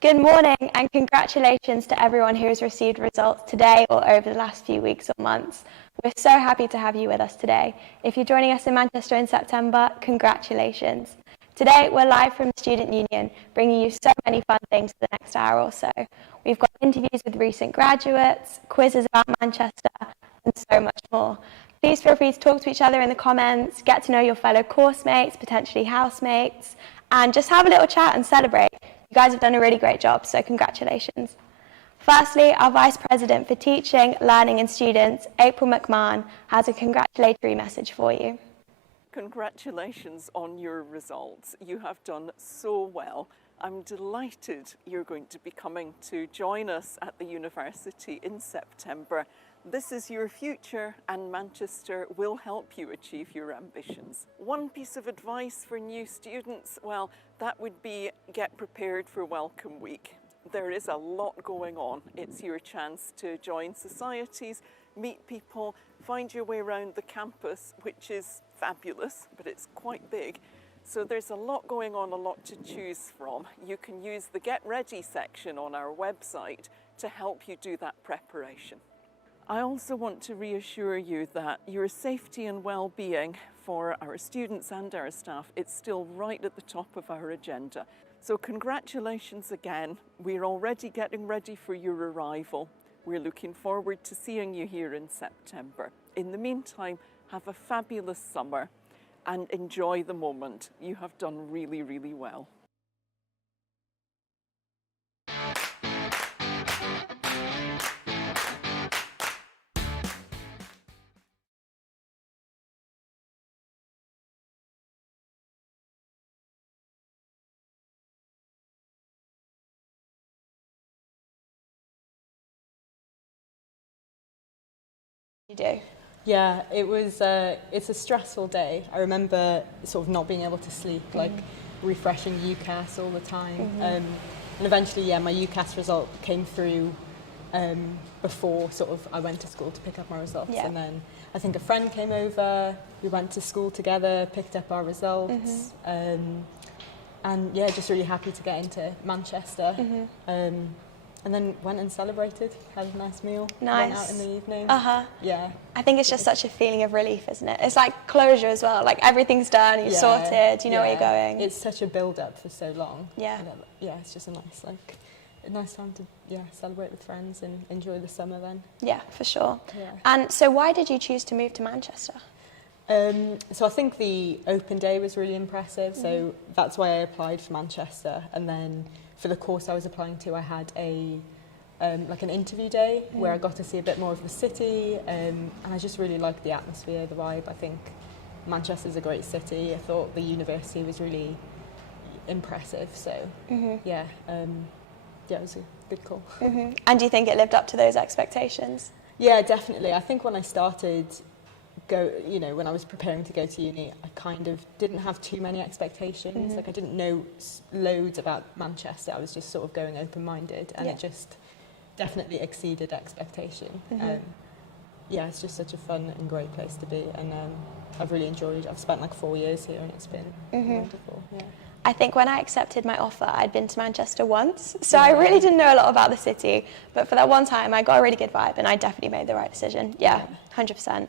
Good morning and congratulations to everyone who has received results today or over the last few weeks or months. We're so happy to have you with us today. If you're joining us in Manchester in September, congratulations. Today we're live from the Student Union, bringing you so many fun things for the next hour or so. We've got interviews with recent graduates, quizzes about Manchester, and so much more. Please feel free to talk to each other in the comments, get to know your fellow course mates, potentially housemates, and just have a little chat and celebrate. You guys have done a really great job, so congratulations. Firstly, our Vice President for Teaching, Learning and Students, April McMahon, has a congratulatory message for you. Congratulations on your results. You have done so well. I'm delighted you're going to be coming to join us at the university in September. This is your future and Manchester will help you achieve your ambitions. One piece of advice for new students, well, that would be get prepared for Welcome Week. There is a lot going on. It's your chance to join societies, meet people, find your way around the campus, which is fabulous, but it's quite big. So there's a lot going on, a lot to choose from. You can use the Get Ready section on our website to help you do that preparation. I also want to reassure you that your safety and well-being for our students and our staff, it's still right at the top of our agenda. So congratulations again. We're already getting ready for your arrival. We're looking forward to seeing you here in September. In the meantime, have a fabulous summer and enjoy the moment. You have done really, really well. You do? Yeah, it was. It's a stressful day. I remember sort of not being able to sleep, like refreshing UCAS all the time. And eventually, yeah, my UCAS result came through before sort of I went to school to pick up my results. Yeah. And then I think a friend came over, we went to school together, picked up our results. And yeah, just really happy to get into Manchester. And then went and celebrated, had a nice meal, went out in the evening. Yeah. I think it's just such a feeling of relief, isn't it? It's like closure as well, like everything's done, you're sorted, you know where you're going. It's such a build-up for so long. Yeah. Yeah, it's just a nice time to celebrate with friends and enjoy the summer then. Yeah, for sure. Yeah. And so why did you choose to move to Manchester? So I think the open day was really impressive, so that's why I applied for Manchester. And then for the course I was applying to, I had like an interview day where I got to see a bit more of the city, and I just really liked the atmosphere, the vibe. I think Manchester's a great city. I thought the university was really impressive, so yeah, it was a good call. And do you think it lived up to those expectations? Yeah, definitely. I think when I started when I was preparing to go to uni, I kind of didn't have too many expectations. Like I didn't know loads about Manchester. I was just sort of going open-minded, and it just definitely exceeded expectation. Yeah, it's just such a fun and great place to be, and I've really enjoyed it. I've spent like 4 years here, and it's been wonderful. Yeah. I think when I accepted my offer, I'd been to Manchester once, so I really didn't know a lot about the city, but for that one time I got a really good vibe, and I definitely made the right decision. Yeah. 100%.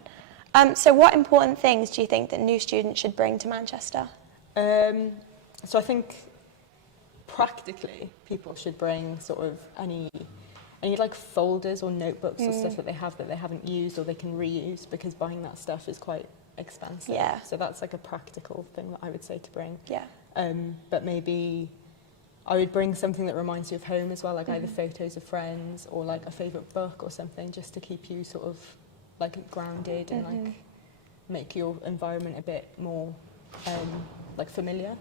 So what important things do you think that new students should bring to Manchester? So I think practically people should bring sort of any like folders or notebooks or stuff that they haven't used or they can reuse, because buying that stuff is quite expensive. Yeah. So that's like a practical thing that I would say to bring. Yeah. But maybe I would bring something that reminds you of home as well, like either photos of friends or like a favourite book or something, just to keep you sort of like grounded and like make your environment a bit more like familiar.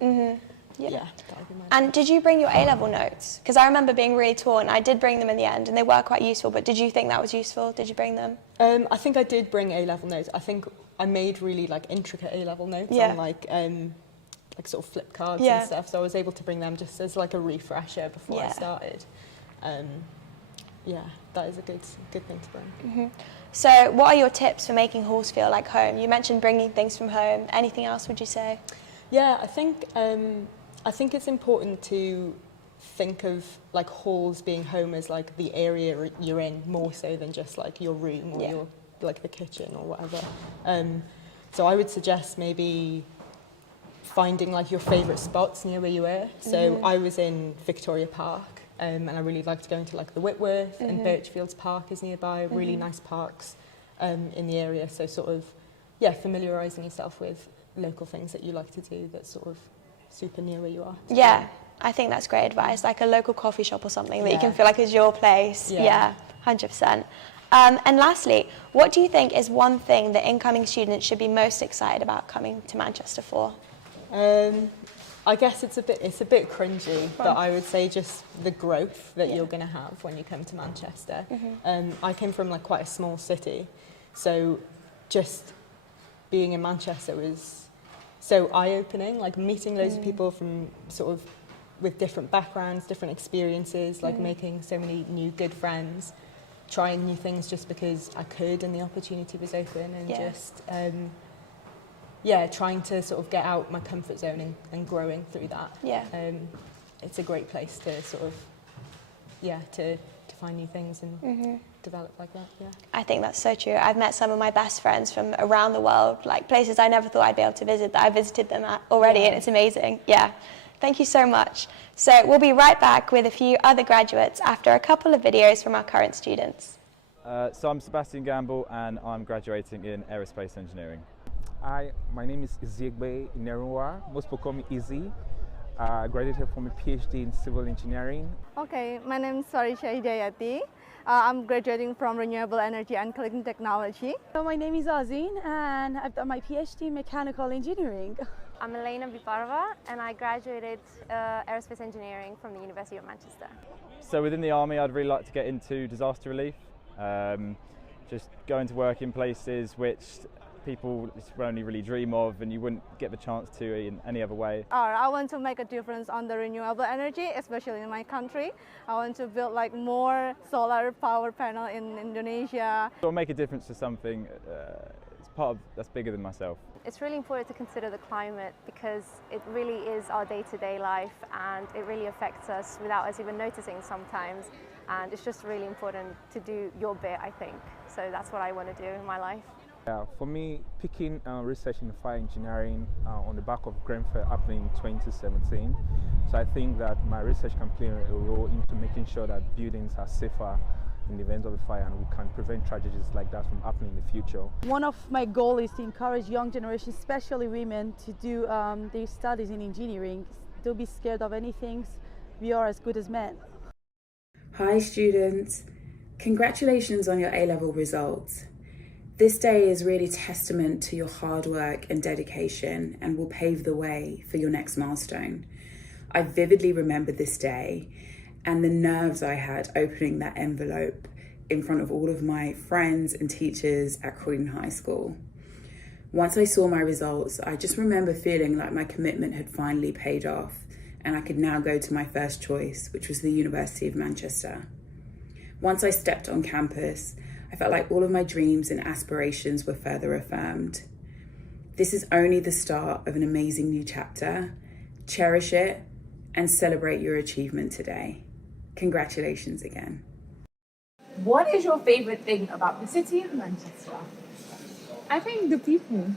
Yeah, that would be my And did you bring your A-level notes? Because I remember being really torn. I did bring them in the end, and they were quite useful, but did you think that was useful? Did you bring them? I think I did bring A-level notes. I think I made really like intricate A-level notes on like sort of flip cards and stuff, so I was able to bring them just as like a refresher before I started. Yeah, that is a good thing to bring. So what are your tips for making halls feel like home? You mentioned bringing things from home. Anything else would you say? Yeah, I think it's important to think of like halls being home as like the area you're in more so than just like your room or your like the kitchen or whatever. So I would suggest maybe finding like your favourite spots near where you were. So I was in Victoria Park, and I really liked going to like the Whitworth and Birchfields Park is nearby, really nice parks in the area. So sort of, familiarising yourself with local things that you like to do that's sort of super near where you are. Yeah, I think that's great advice, like a local coffee shop or something that you can feel like is your place. Yeah, 100%. And lastly, what do you think is one thing that incoming students should be most excited about coming to Manchester for? I guess it's a bit cringy, but I would say just the growth that you're going to have when you come to Manchester. I came from like quite a small city, so just being in Manchester was so eye-opening, like meeting loads of people from sort of with different backgrounds, different experiences, like making so many new good friends, trying new things just because I could and the opportunity was open, and just trying to sort of get out my comfort zone and growing through that. It's a great place to sort of to find new things and develop like that. I think that's so true. I've met some of my best friends from around the world, like places I never thought I'd be able to visit that I visited them at already, and it's amazing. Thank you so much. So we'll be right back with a few other graduates after a couple of videos from our current students. So I'm Sebastian Gamble and I'm graduating in aerospace engineering. Hi, my name is Iziegbe Inerunwa. Most people call me Izzy. I graduated from a PhD in civil engineering. Okay, my name is Sarisha Hidayati. I'm graduating from Renewable Energy and Clean Technology. So my name is Azin and I've done my PhD in mechanical engineering. I'm Elena Viparva and I graduated aerospace engineering from the University of Manchester. So within the army, I'd really like to get into disaster relief. Just going to work in places which people only really dream of and you wouldn't get the chance to in any other way. I want to make a difference on the renewable energy, especially in my country. I want to build like more solar power panel in Indonesia. Or make a difference to something that's bigger than myself. It's really important to consider the climate because it really is our day-to-day life and it really affects us without us even noticing sometimes, and it's just really important to do your bit, I think. So that's what I want to do in my life. For me, picking research in fire engineering on the back of Grenfell happening in 2017. So I think that my research can play a role into making sure that buildings are safer in the event of a fire and we can prevent tragedies like that from happening in the future. One of my goals is to encourage young generations, especially women, to do their studies in engineering. Don't be scared of anything. We are as good as men. Hi students, congratulations on your A-level results. This day is really testament to your hard work and dedication and will pave the way for your next milestone. I vividly remember this day and the nerves I had opening that envelope in front of all of my friends and teachers at Croydon High School. Once I saw my results, I just remember feeling like my commitment had finally paid off and I could now go to my first choice, which was the University of Manchester. Once I stepped on campus, I felt like all of my dreams and aspirations were further affirmed. This is only the start of an amazing new chapter. Cherish it and celebrate your achievement today. Congratulations again. What is your favourite thing about the city of Manchester? I think the people.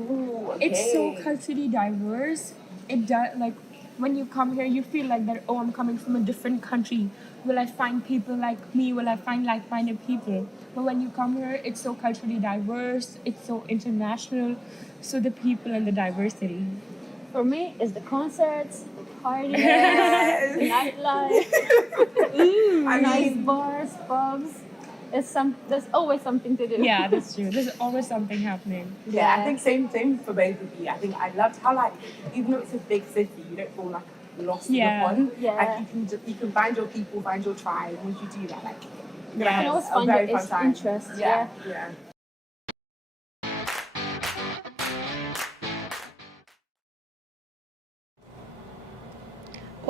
Ooh, okay. It's so culturally diverse. It does, like when you come here, you feel like that. Oh, I'm coming from a different country. Will I find people like me? Will I find like-minded people? But when you come here, it's so culturally diverse. It's so international. So the people and the diversity. For me, it's the concerts, the parties, the nightlife, nice bars, pubs. There's always something to do. Yeah, that's true. There's always something happening. Yeah, I think same for both of you. I think I loved how like even though it's a big city, you don't feel like lost in the fun. Yeah. Like you can find your people, find your tribe. Once you do that, like you can always find your interest. Yeah.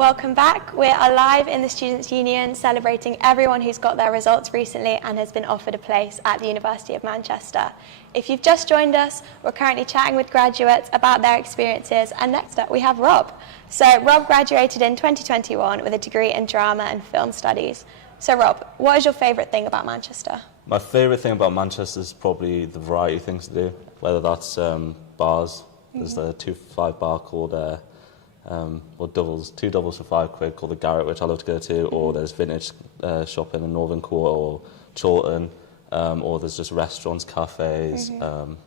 Welcome back. We are live in the Students' Union celebrating everyone who's got their results recently and has been offered a place at the University of Manchester. If you've just joined us, we're currently chatting with graduates about their experiences, and next up we have Rob. So Rob graduated in 2021 with a degree in drama and film studies. So Rob, what is your favourite thing about Manchester? My favourite thing about Manchester is probably the variety of things to do, whether that's bars. There's the 2 for £5 bar called or two doubles for £5 called the Garret, which I love to go to, or there's vintage shopping in Northern Quarter or Chorlton, or there's just restaurants, cafes,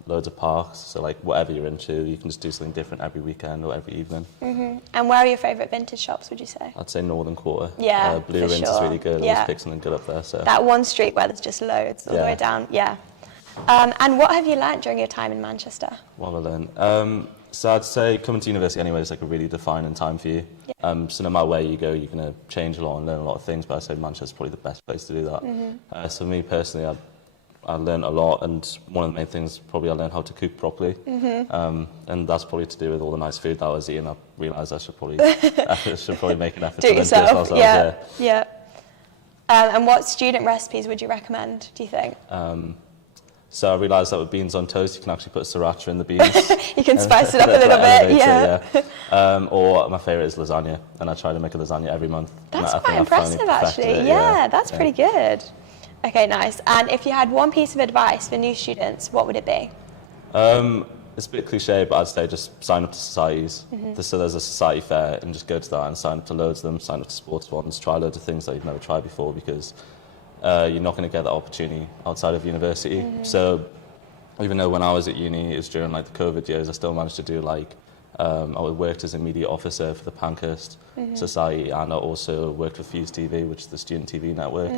loads of parks. So like whatever you're into, you can just do something different every weekend or every evening. And where are your favourite vintage shops, would you say? I'd say Northern Quarter. Yeah, Blue for Rinse sure. is really good. Yeah. Always pick something good up there. So that one street where there's just loads all the way down. Yeah. And what have you learnt during your time in Manchester? What have I learned? So I'd say coming to university anyway is like a really defining time for you. Yeah. So no matter where you go, you're going to change a lot and learn a lot of things, but I'd say Manchester's probably the best place to do that. So me personally, I learned a lot, and one of the main things probably I learned how to cook properly. And that's probably to do with all the nice food that I was eating. I realised I should probably make an effort do to it yourself. Yeah. And what student recipes would you recommend, do you think? So I realised that with beans on toast, you can actually put sriracha in the beans. You can spice it up a little bit, yeah. Or my favourite is lasagna, and I try to make a lasagna every month. That's quite impressive, actually. That's pretty good. Okay, nice. And if you had one piece of advice for new students, what would it be? It's a bit cliche, but I'd say just sign up to societies. So there's a society fair, and just go to that and sign up to loads of them, sign up to sports ones, try loads of things that you've never tried before, because you're not going to get that opportunity outside of university. So even though when I was at uni, it was during like the COVID years, I still managed to do like, I worked as a media officer for the Pankhurst Society, and I also worked for Fuse TV, which is the student TV network,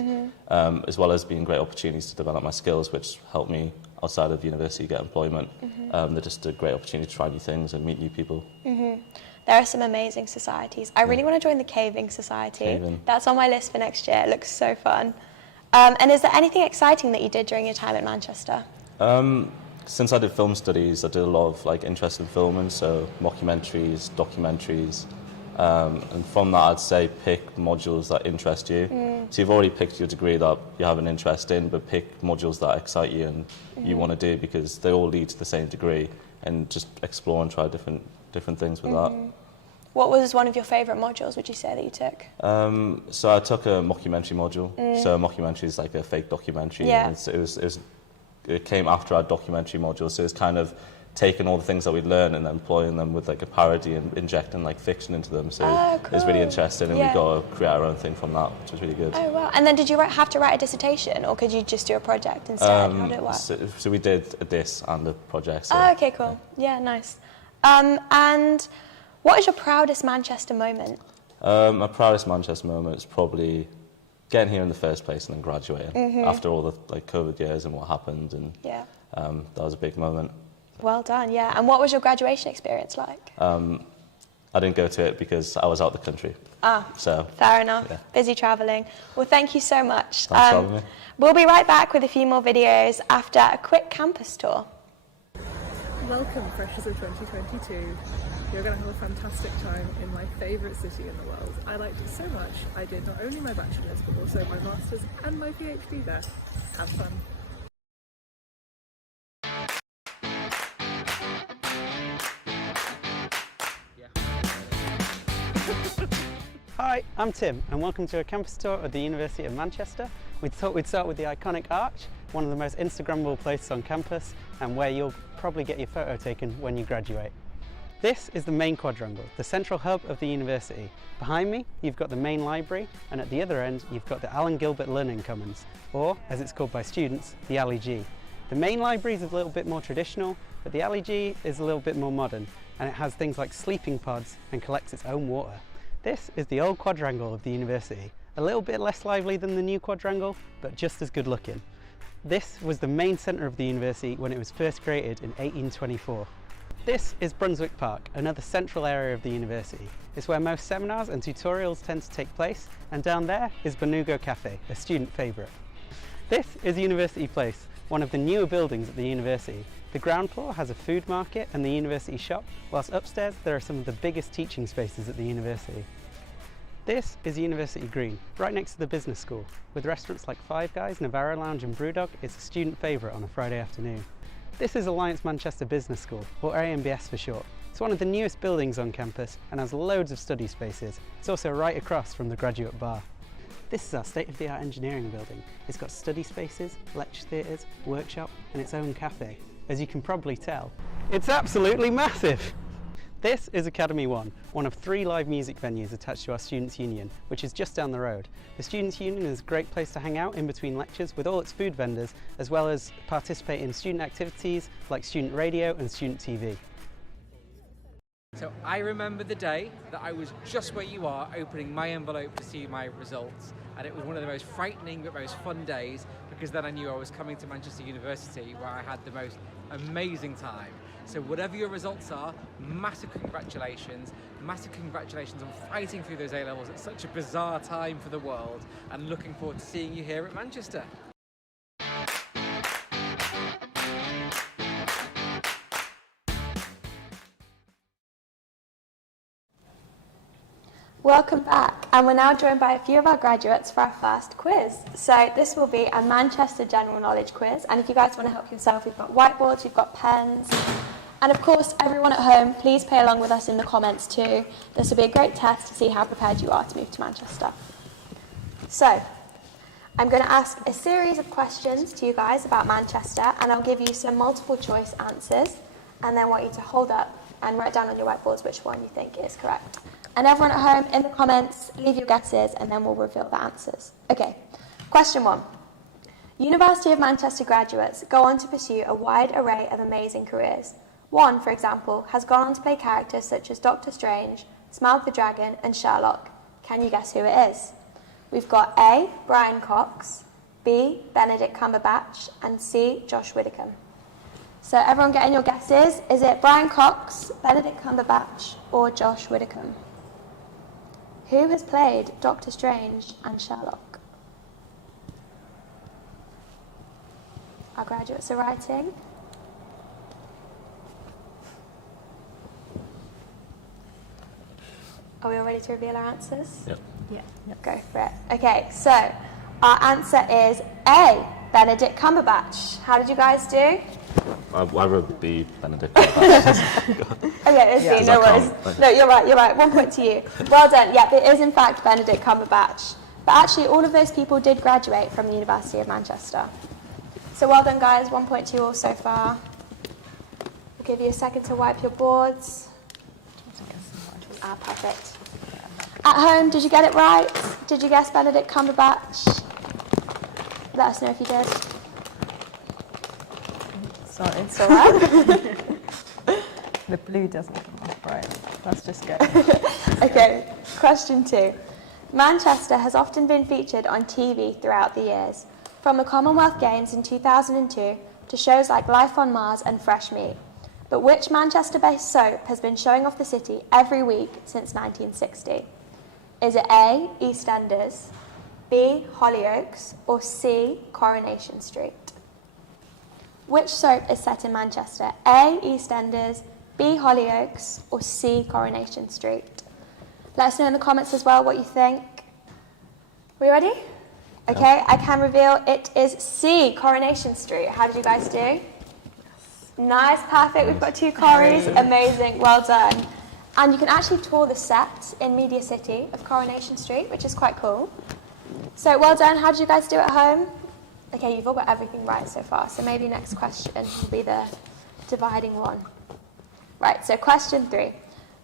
as well as being great opportunities to develop my skills, which helped me outside of university get employment. They're just a great opportunity to try new things and meet new people. There are some amazing societies. I really want to join the Caving Society. That's on my list for next year. It looks so fun. And is there anything exciting that you did during your time at Manchester? Since I did film studies, I did a lot of like interest in filming, so mockumentaries, documentaries, and from that I'd say pick modules that interest you. So you've already picked your degree that you have an interest in, but pick modules that excite you and you want to do, because they all lead to the same degree, and just explore and try different things with that. What was one of your favourite modules, would you say, that you took? So I took a mockumentary module. So a mockumentary is like a fake documentary. Yeah. And it came after our documentary module, so it's kind of taking all the things that we'd learned and then employing them with like a parody and injecting like fiction into them. So it was really interesting, and we got to create our own thing from that, which was really good. Oh wow! And then did you have to write a dissertation, or could you just do a project instead? How did it work? So we did a diss and a project. So, oh, okay, cool. Yeah, nice. And what is your proudest Manchester moment? My proudest Manchester moment is probably getting here in the first place and then graduating after all the like COVID years and what happened, and that was a big moment. Well done, yeah. And what was your graduation experience like? I didn't go to it because I was out of the country. So fair enough. Yeah. Busy travelling. Well, thank you so much. Thanks for having me. We'll be right back with a few more videos after a quick campus tour. Welcome, freshers of 2022. You're going to have a fantastic time in my favourite city in the world. I liked it so much, I did not only my bachelor's but also my master's and my PhD there. Have fun. Hi, I'm Tim and welcome to a campus tour of the University of Manchester. We thought we'd start with the iconic arch, one of the most Instagrammable places on campus and where you'll probably get your photo taken when you graduate. This is the main quadrangle, the central hub of the university. Behind me, you've got the main library, and at the other end, you've got the Alan Gilbert Learning Commons, or, as it's called by students, the Alley G. The main library is a little bit more traditional, but the Alley G is a little bit more modern, and it has things like sleeping pods and collects its own water. This is the old quadrangle of the university, a little bit less lively than the new quadrangle, but just as good looking. This was the main centre of the university when it was first created in 1824. This is Brunswick Park, another central area of the university. It's where most seminars and tutorials tend to take place, and down there is Bonugo Cafe, a student favourite. This is University Place, one of the newer buildings at the university. The ground floor has a food market and the university shop, whilst upstairs there are some of the biggest teaching spaces at the university. This is University Green, right next to the business school. With restaurants like Five Guys, Navarro Lounge and Brewdog, it's a student favourite on a Friday afternoon. This is Alliance Manchester Business School, or AMBS for short. It's one of the newest buildings on campus and has loads of study spaces. It's also right across from the graduate bar. This is our state-of-the-art engineering building. It's got study spaces, lecture theatres, workshop and its own cafe. As you can probably tell, it's absolutely massive! This is Academy One, one of 3 live music venues attached to our Students' Union, which is just down the road. The Students' Union is a great place to hang out in between lectures with all its food vendors, as well as participate in student activities like student radio and student TV. So I remember the day that I was just where you are, opening my envelope to see my results, and it was one of the most frightening but most fun days, because then I knew I was coming to Manchester University, where I had the most amazing time. So whatever your results are, massive congratulations on fighting through those A-levels at such a bizarre time for the world, and looking forward to seeing you here at Manchester. Welcome back, and we're now joined by a few of our graduates for our first quiz. So this will be a Manchester general knowledge quiz, and if you guys want to help yourself, we've got whiteboards, we've got pens, and of course everyone at home, please play along with us in the comments too. This will be a great test to see how prepared you are to move to Manchester. So I'm going to ask a series of questions to you guys about Manchester, and I'll give you some multiple choice answers, and then want you to hold up and write down on your whiteboards which one you think is correct. And everyone at home, in the comments, leave your guesses and then we'll reveal the answers. Okay, question 1. University of Manchester graduates go on to pursue a wide array of amazing careers. One, for example, has gone on to play characters such as Doctor Strange, Smaug the Dragon and Sherlock. Can you guess who it is? We've got A, Brian Cox, B, Benedict Cumberbatch and C, Josh Widdicombe. So everyone getting your guesses, is it Brian Cox, Benedict Cumberbatch or Josh Widdicombe? Who has played Doctor Strange and Sherlock? Our graduates are writing. Are we all ready to reveal our answers? Yep. Yeah. Go for it. Okay, so our answer is A, Benedict Cumberbatch. How did you guys do? I wrote B, Benedict Cumberbatch. Okay, it's B, no worries. No, you're right. 1 point to you. Well done. Yep, it is in fact Benedict Cumberbatch. But actually, all of those people did graduate from the University of Manchester. So well done, guys. 1 point to you all so far. We'll give you a second to wipe your boards. Perfect. At home, did you get it right? Did you guess Benedict Cumberbatch? Let us know if you did. Sorry. It's all right. The blue doesn't come off right. Let's just go. Okay, question 2. Manchester has often been featured on TV throughout the years, from the Commonwealth Games in 2002 to shows like Life on Mars and Fresh Meat. But which Manchester-based soap has been showing off the city every week since 1960? Is it A, EastEnders, B, Hollyoaks, or C, Coronation Street? Which soap is set in Manchester? A, EastEnders, B, Hollyoaks, or C, Coronation Street? Let us know in the comments as well what you think. We ready? Okay, I can reveal it is C, Coronation Street. How did you guys do? Nice, perfect. We've got 2 Corries. Amazing, well done. And you can actually tour the set in Media City of Coronation Street, which is quite cool. So well done. How did you guys do at home? Okay, you've all got everything right so far. So maybe next question will be the dividing one. Right, so question 3.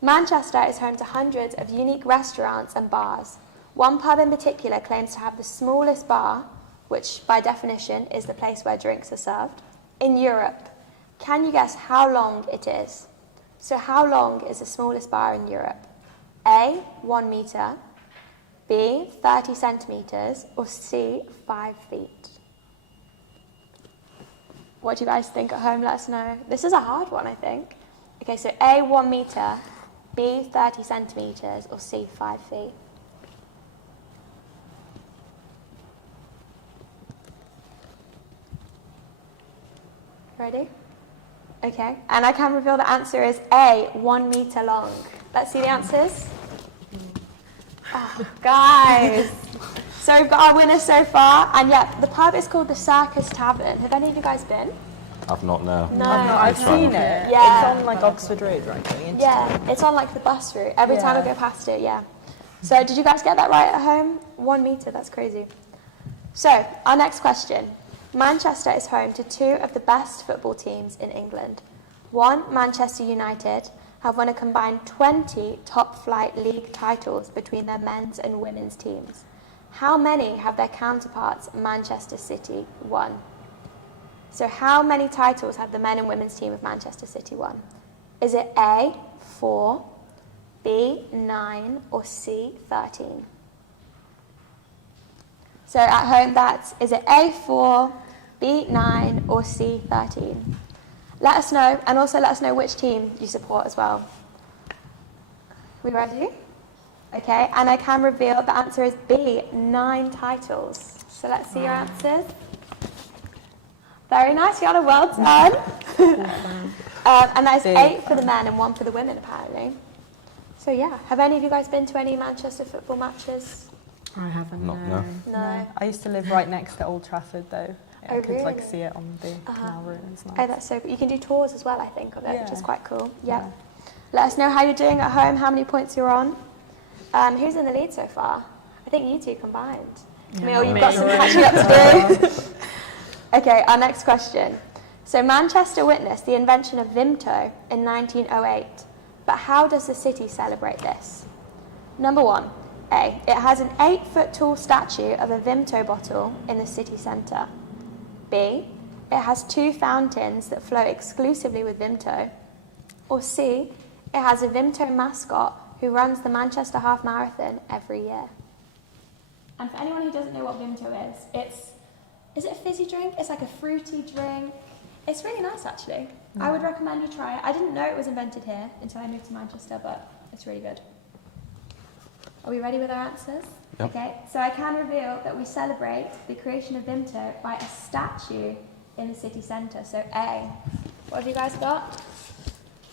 Manchester is home to hundreds of unique restaurants and bars. One pub in particular claims to have the smallest bar, which by definition is the place where drinks are served, in Europe. Can you guess how long it is? So how long is the smallest bar in Europe? A, 1 metre, B, 30 centimetres, or C, 5 feet? What do you guys think at home? Let us know. This is a hard one, I think. Okay, so A, 1 metre, B, 30 centimetres, or C, 5 feet? Ready? Okay, and I can reveal the answer is A, 1 metre long. Let's see the answers. Guys. So we've got our winner so far, and yeah, the pub is called the Circus Tavern. Have any of you guys been? I've not, no. No. I've seen it. Yeah. It's on like Oxford Road, right? Going into Yeah, it's on like the bus route. Every time I go past it, yeah. So did you guys get that right at home? 1 metre, that's crazy. So, our next question. Manchester is home to two of the best football teams in England. One, Manchester United, have won a combined 20 top-flight league titles between their men's and women's teams. How many have their counterparts, Manchester City, won? So how many titles have the men and women's team of Manchester City won? Is it A, 4, B, 9, or C, 13? So at home, is it A, 4, B, 9, or C, 13? Let us know, and also let us know which team you support as well. We ready? Okay, and I can reveal the answer is B, 9 titles. So let's see your answers. Very nice, Iona, well done. And that is 8 for the men and 1 for the women, apparently. So yeah, have any of you guys been to any Manchester football matches? I haven't. No. I used to live right next to Old Trafford, though. Yeah, Oh, I could like really? see it on the canal route. It's nice. Oh, that's so cool. You can do tours as well, I think, of it, which is Yeah. quite cool. Yeah. Let us know how you're doing at home, how many points you're on. Who's in the lead so far? I think you two combined. Camille, you've got some catching up to do. Okay, our next question. So Manchester witnessed the invention of Vimto in 1908, but how does the city celebrate this? Number 1, A, it has an 8-foot tall statue of a Vimto bottle in the city centre. B, it has 2 fountains that flow exclusively with Vimto. Or C, it has a Vimto mascot who runs the Manchester Half Marathon every year. And for anyone who doesn't know what Vimto is it a fizzy drink? It's like a fruity drink. It's really nice, actually. I would recommend you try it. I didn't know it was invented here until I moved to Manchester, but it's really good. Are we ready with our answers? Yep. Okay, so I can reveal that we celebrate the creation of Vimto by a statue in the city centre. So A, what have you guys got?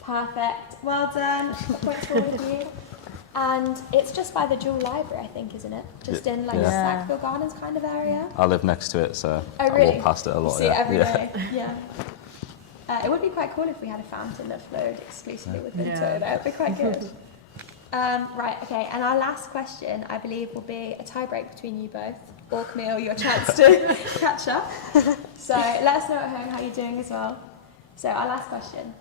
Perfect. Well done. Points for all of you. And it's just by the Jewel Library, I think, isn't it? Just in like Sackville Gardens kind of area. I live next to it, so Oh, really? I walk past it a lot. You see it every day. Yeah. It would be quite cool if we had a fountain that flowed exclusively with Vimto. That would be quite good. Right, okay, and our last question, I believe, will be a tie-break between you both, or Camille, your chance to catch up. So let us know at home how you're doing as well. So our last question.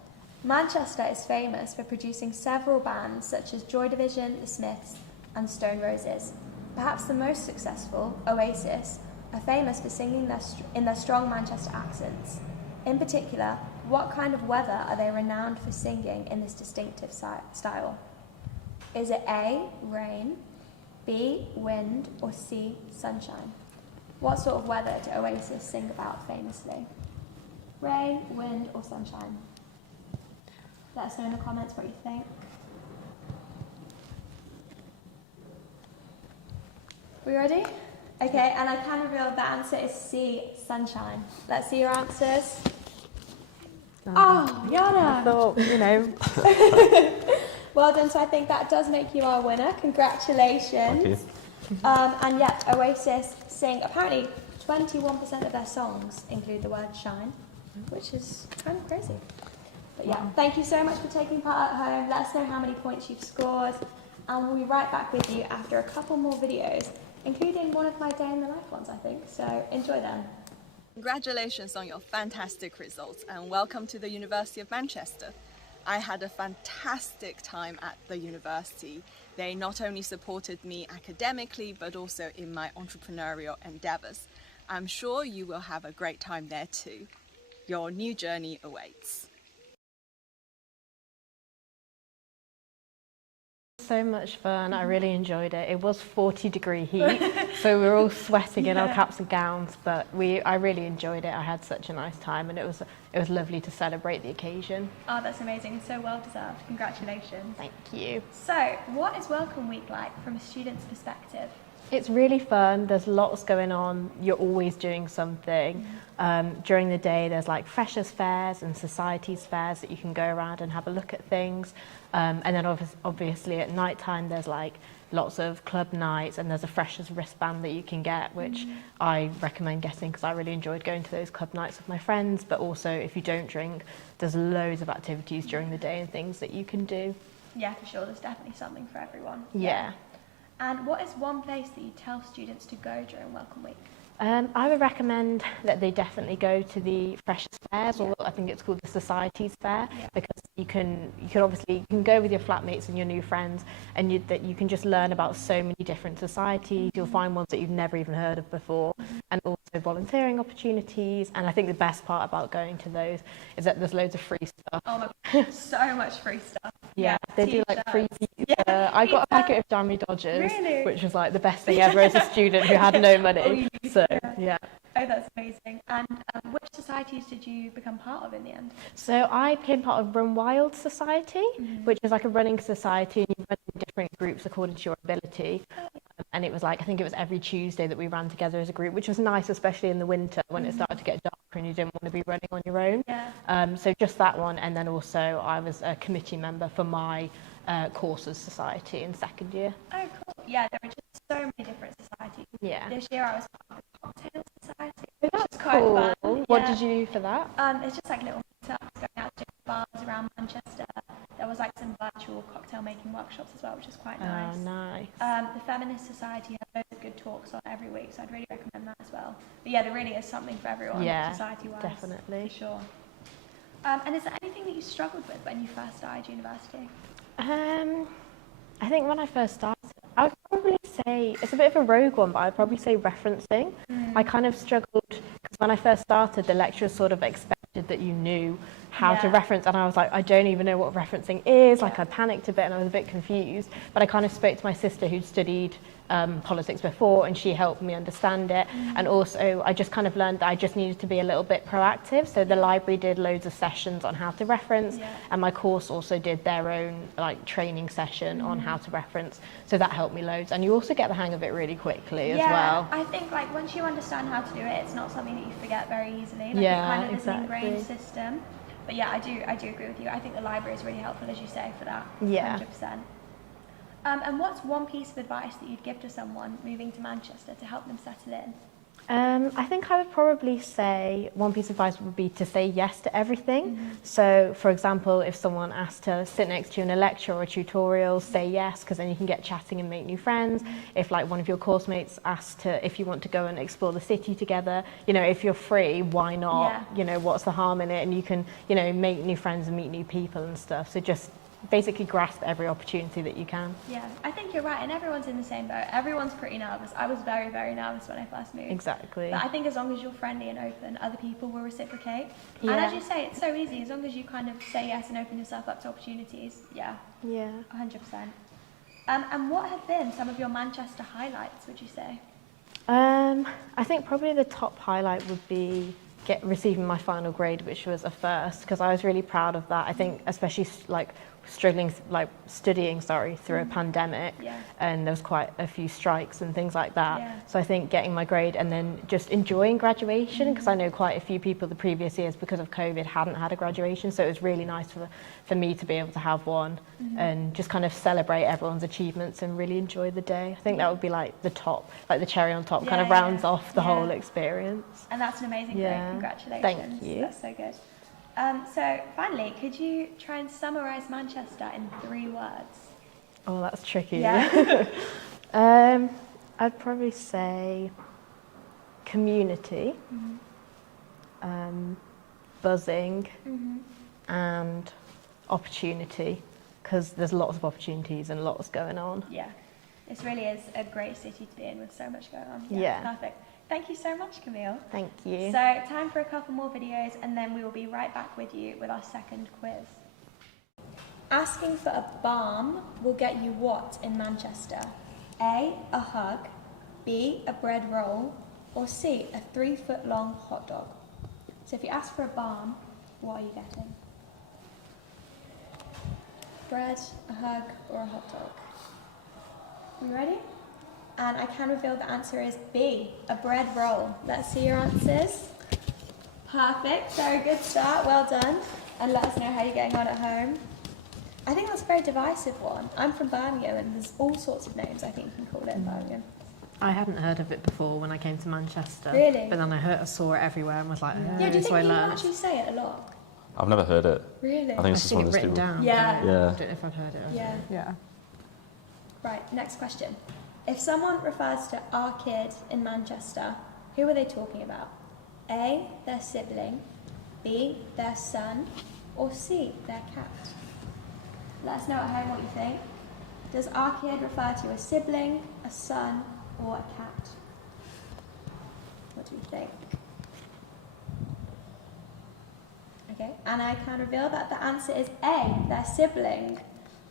Manchester is famous for producing several bands such as Joy Division, The Smiths, and Stone Roses. Perhaps the most successful, Oasis, are famous for singing in their strong Manchester accents. In particular, what kind of weather are they renowned for singing in this distinctive style? Is it A, rain, B, wind, or C, sunshine? What sort of weather do Oasis sing about famously? Rain, wind, or sunshine? Let us know in the comments what you think. We ready? Okay, and I can reveal the answer is C, sunshine. Let's see your answers. Oh, Iona! I thought, Well done, so I think that does make you our winner. Congratulations. Thank you. And yeah, Oasis sing, apparently 21% of their songs include the word shine, which is kind of crazy. But yeah, thank you so much for taking part at home. Let us know how many points you've scored, and we'll be right back with you after a couple more videos, including one of my day in the life ones, I think. So enjoy them. Congratulations on your fantastic results, and welcome to the University of Manchester. I had a fantastic time at the university. They not only supported me academically, but also in my entrepreneurial endeavours. I'm sure you will have a great time there too. Your new journey awaits. So much fun. I really enjoyed it. It was 40-degree heat, so we were all sweating in our caps and gowns, but I really enjoyed it. I had such a nice time, and it was lovely to celebrate the occasion. Oh, that's amazing. So well deserved. Congratulations. Thank you. So, what is Welcome Week like from a student's perspective? It's really fun. There's lots going on. You're always doing something. During the day, there's like freshers fairs and societies fairs that you can go around and have a look at things. And then obviously at night time, there's like lots of club nights, and there's a freshers wristband that you can get, which I recommend getting because I really enjoyed going to those club nights with my friends. But also, if you don't drink, there's loads of activities during the day and things that you can do. Yeah, for sure. There's definitely something for everyone. Yeah. And what is one place that you tell students to go during Welcome Week? I would recommend that they definitely go to the Freshers' Fairs, or I think it's called the Societies Fair, because you can go with your flatmates and your new friends, and you can just learn about so many different societies. You'll find ones that you've never even heard of before, and also volunteering opportunities. And I think the best part about going to those is that there's loads of free stuff. Oh my God, so much free stuff. Yeah, they do like free pizza. I got a packet of Jammy Dodgers, which was like the best thing ever as a student who had no money. So yeah. Oh, that's amazing. And which societies did you become part of in the end? So I became part of Run Wild Society, which is like a running society, and you run in different groups according to your ability. And it was like, I think it was every Tuesday that we ran together as a group, which was nice, especially in the winter when it started to get darker and you didn't want to be running on your own. So just that one. And then also I was a committee member for my courses society in second year. Oh, cool. Yeah, there were just so many different societies. Yeah. This year I was part of the cocktail society, Oh, which that's is quite cool. fun. What did you do for that? It's just like little meetups, going out to bars around Manchester. There was like some virtual cocktail making workshops as well, which is quite nice. Oh, nice. The Feminist Society has loads of good talks on every week, so I'd really recommend that as well. But yeah, there really is something for everyone, society-wise. Definitely. For sure. And is there anything that you struggled with when you first started university? I think when I first started, I would probably say, it's a bit of a rogue one, but I'd probably say referencing. I kind of struggled, because when I first started, the lecturers sort of expected that you knew how to reference, and I was like, I don't even know what referencing is. Like, I panicked a bit and I was a bit confused, but I kind of spoke to my sister who'd studied politics before, and she helped me understand it. And also I just kind of learned that I just needed to be a little bit proactive. So the library did loads of sessions on how to reference, and my course also did their own like training session on how to reference. So that helped me loads, and you also get the hang of it really quickly as well. I think like once you understand how to do it, it's not something that you forget very easily. Like, it kind of is an ingrained system. But yeah, I do agree with you. I think the library is really helpful, as you say, for that. 100%. And what's one piece of advice that you'd give to someone moving to Manchester to help them settle in? I think I would probably say one piece of advice would be to say yes to everything. So, for example, if someone asks to sit next to you in a lecture or a tutorial, say yes, because then you can get chatting and make new friends. If like one of your course mates asks if you want to go and explore the city together, you know, if you're free, why not? You know, what's the harm in it? And you can, you know, make new friends and meet new people and stuff. So just basically grasp every opportunity that you can. Yeah, I think you're right, and everyone's in the same boat. Everyone's pretty nervous. I was very, very nervous when I first moved. Exactly. But I think as long as you're friendly and open, other people will reciprocate. And as you say, it's so easy. As long as you kind of say yes and open yourself up to opportunities, 100%. And what have been some of your Manchester highlights, would you say? I think probably the top highlight would be receiving my final grade, which was a first, because I was really proud of that. I think especially like studying through a pandemic, and there was quite a few strikes and things like that. So I think getting my grade and then just enjoying graduation, because I know quite a few people the previous years because of COVID hadn't had a graduation, so it was really nice for me to be able to have one and just kind of celebrate everyone's achievements and really enjoy the day. I think that would be like the top, like the cherry on top, kind of rounds off the whole experience. And that's an amazing grade. Congratulations. Thank you. That's so good. So finally, could you try and summarise Manchester in 3 words? Oh, that's tricky. Yeah. I'd probably say community, buzzing, and opportunity, because there's lots of opportunities and lots going on. Yeah, this really is a great city to be in with so much going on. Yeah. Perfect. Thank you so much, Camille. Thank you. So time for a couple more videos, and then we will be right back with you with our second quiz. Asking for a balm will get you what in Manchester? A hug, B, a bread roll, or C, a 3-foot-long hot dog? So if you ask for a balm, what are you getting? Bread, a hug, or a hot dog? You ready? And I can reveal the answer is B, a bread roll. Let's see your answers. Perfect, very good start, well done. And let us know how you're getting on at home. I think that's a very divisive one. I'm from Birmingham and there's all sorts of names I think you can call it in Birmingham. I hadn't heard of it before when I came to Manchester. Really? But then I saw it everywhere and was like, oh, Yeah, do you so think I people learned. actually say it a lot? I've never heard it. Really? I think it's just one of those written people. down. Yeah. I Yeah. don't know if I've heard it. Yeah. Yeah. Right, next question. If someone refers to our kid in Manchester, who are they talking about? A, their sibling, B, their son, or C, their cat? Let us know at home what you think. Does our kid refer to a sibling, a son, or a cat? What do we think? Okay, and I can reveal that the answer is A, their sibling.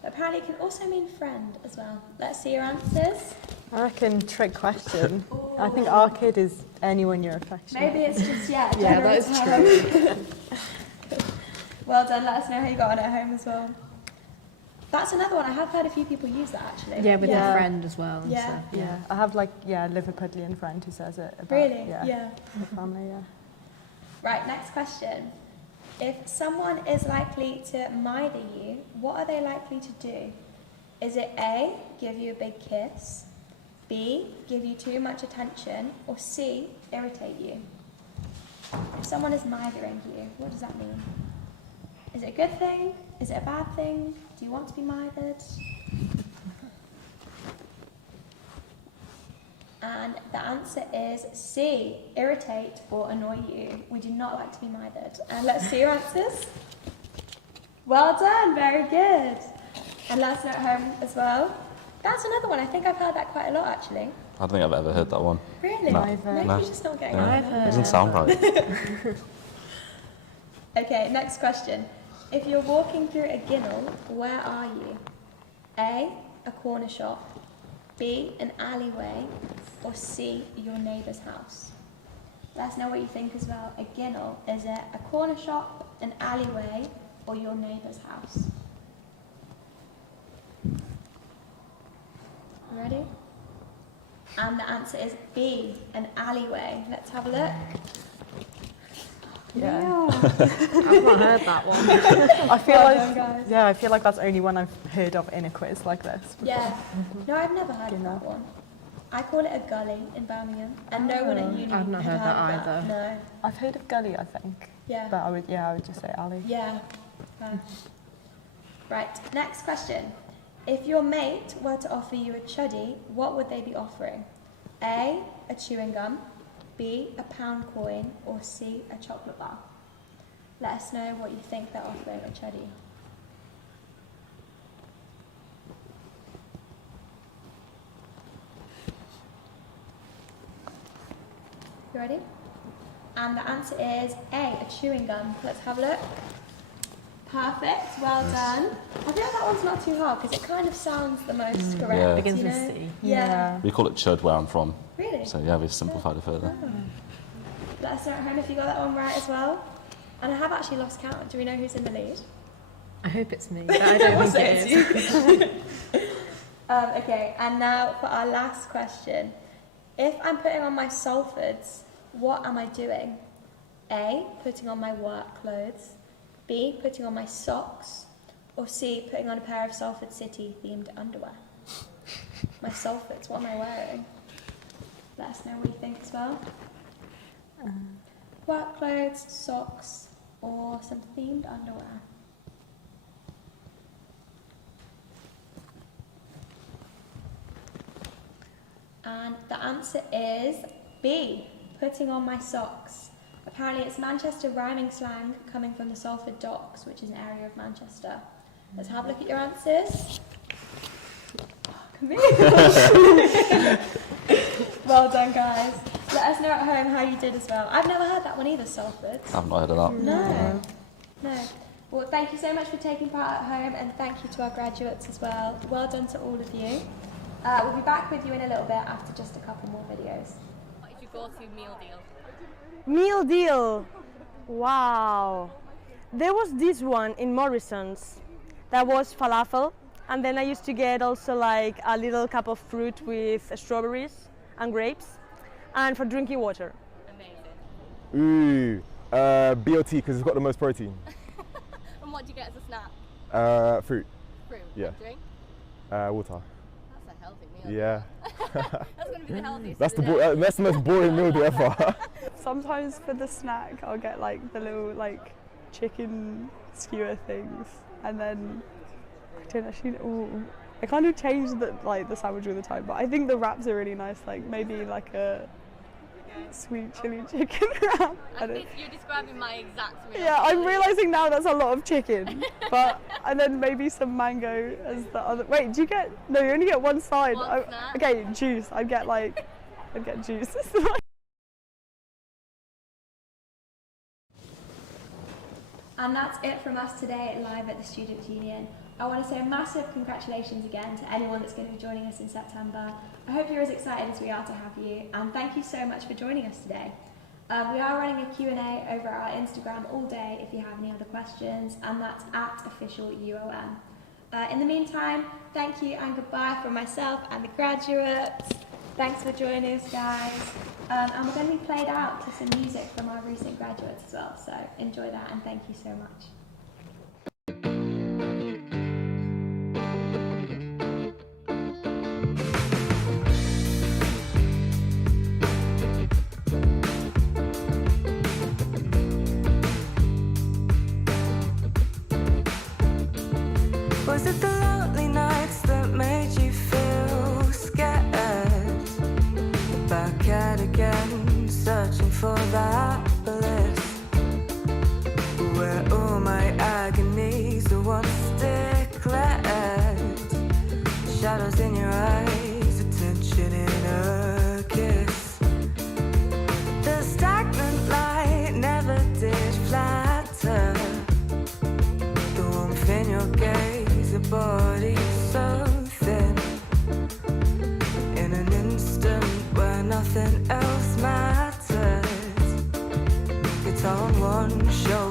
But apparently it can also mean friend as well. Let's see your answers. I reckon trick question. I think our kid is anyone you're affectionate. Maybe it's just, yeah, a Yeah, general that is term. Well done, let us know how you got on at home as well. That's another one, I have heard a few people use that actually. Yeah, with their friend as well. And Yeah. stuff, Yeah, I have like a Liverpudlian friend who says it about Really? yeah, Yeah. the family. Yeah. Right, next question. If someone is likely to mither you, what are they likely to do? Is it A, give you a big kiss, B, give you too much attention, or C, irritate you? If someone is mithering you, what does that mean? Is it a good thing? Is it a bad thing? Do you want to be mithered? And the answer is C, irritate or annoy you. We do not like to be mithered. And let's see your answers. Well done, very good. And let us know at home as well. That's another one, I think I've heard that quite a lot actually. I don't think I've ever heard that one. Really? No. Maybe No. you're just not getting No. on. It doesn't sound right. Okay, next question. If you're walking through a ginnel, where are you? A, a corner shop, B, an alleyway, or C, your neighbour's house? Let us know what you think as well. A ginnel, is it a corner shop, an alleyway, or your neighbour's house? Ready? And the answer is B, an alleyway. Let's have a look. Yeah. I've not heard that one. I feel Well like done, guys. yeah, I feel like that's only one I've heard of in a quiz like this. before. Yeah. No, I've never heard of that one. I call it a gully in Birmingham, and no one at uni I've not had heard that of either. No. I've heard of gully, I think. Yeah. But I would just say alley. Yeah. Right, next question. If your mate were to offer you a chuddy, what would they be offering? A, a chewing gum, B, a pound coin, or C, a chocolate bar? Let us know what you think they're offering a chuddy. You ready? And the answer is A, a chewing gum. Let's have a look. Perfect, well done. I feel like that one's not too hard because it kind of sounds the most correct. Yeah. Begins you with know? C. Yeah. We call it chud where I'm from. Really? So yeah, we've simplified it further. Oh. Let us know at home if you got that one right as well. And I have actually lost count. Do we know who's in the lead? I hope it's me, but I don't think it is. Okay, and now for our last question. If I'm putting on my Salfords, what am I doing? A, putting on my work clothes, B, putting on my socks, or C, putting on a pair of Salford City themed underwear? My Salfords, what am I wearing? Let us know what you think as well. Work clothes, socks, or some themed underwear? And the answer is B, putting on my socks. Apparently it's Manchester rhyming slang coming from the Salford Docks, which is an area of Manchester. Let's have a look at your answers. Camille. Well done, guys. Let us know at home how you did as well. I've never heard that one either, Salford. I've not heard of that. No. Well, thank you so much for taking part at home, and thank you to our graduates as well. Well done to all of you. We'll be back with you in a little bit after just a couple more videos. What is your go-to meal deal? Meal deal. Wow. There was this one in Morrison's that was falafel, and then I used to get also like a little cup of fruit with strawberries and grapes, and for drinking water. Amazing. BLT because it's got the most protein. And what do you get as a snack? Fruit. Yeah. Drink? Water. That's a healthy meal. Yeah. That's going to be the healthiest. That's the most boring meal ever. Sometimes for the snack, I'll get like the little like chicken skewer things, and then I don't actually. Ooh, I kind of change the sandwich all the time, but I think the wraps are really nice. Like maybe like a sweet chili chicken wrap. I think you're describing my exact meal. Yeah, I'm realising now that's a lot of chicken, but and then maybe some mango as the other. Wait, do you get? No, you only get one side. Okay, juice. I'd get juice. And that's it from us today live at the Student Union. I want to say a massive congratulations again to anyone that's going to be joining us in September. I hope you're as excited as we are to have you, and thank you so much for joining us today. We are running a Q&A over our Instagram all day if you have any other questions, and that's @officialuom. In the meantime, thank you and goodbye from myself and the graduates. Thanks for joining us, guys. And we're going to be played out to some music from our recent graduates as well, so enjoy that and thank you so much. Was it the lonely nights that made you feel scared? Back at again, searching for that bliss, where all my agonies are once declared. Shadows in your eyes, attention in a kiss. The stagnant light never did flatter. The warmth in your gaze, a body so thin. In an instant where nothing else matters. Guitar on one shoulder,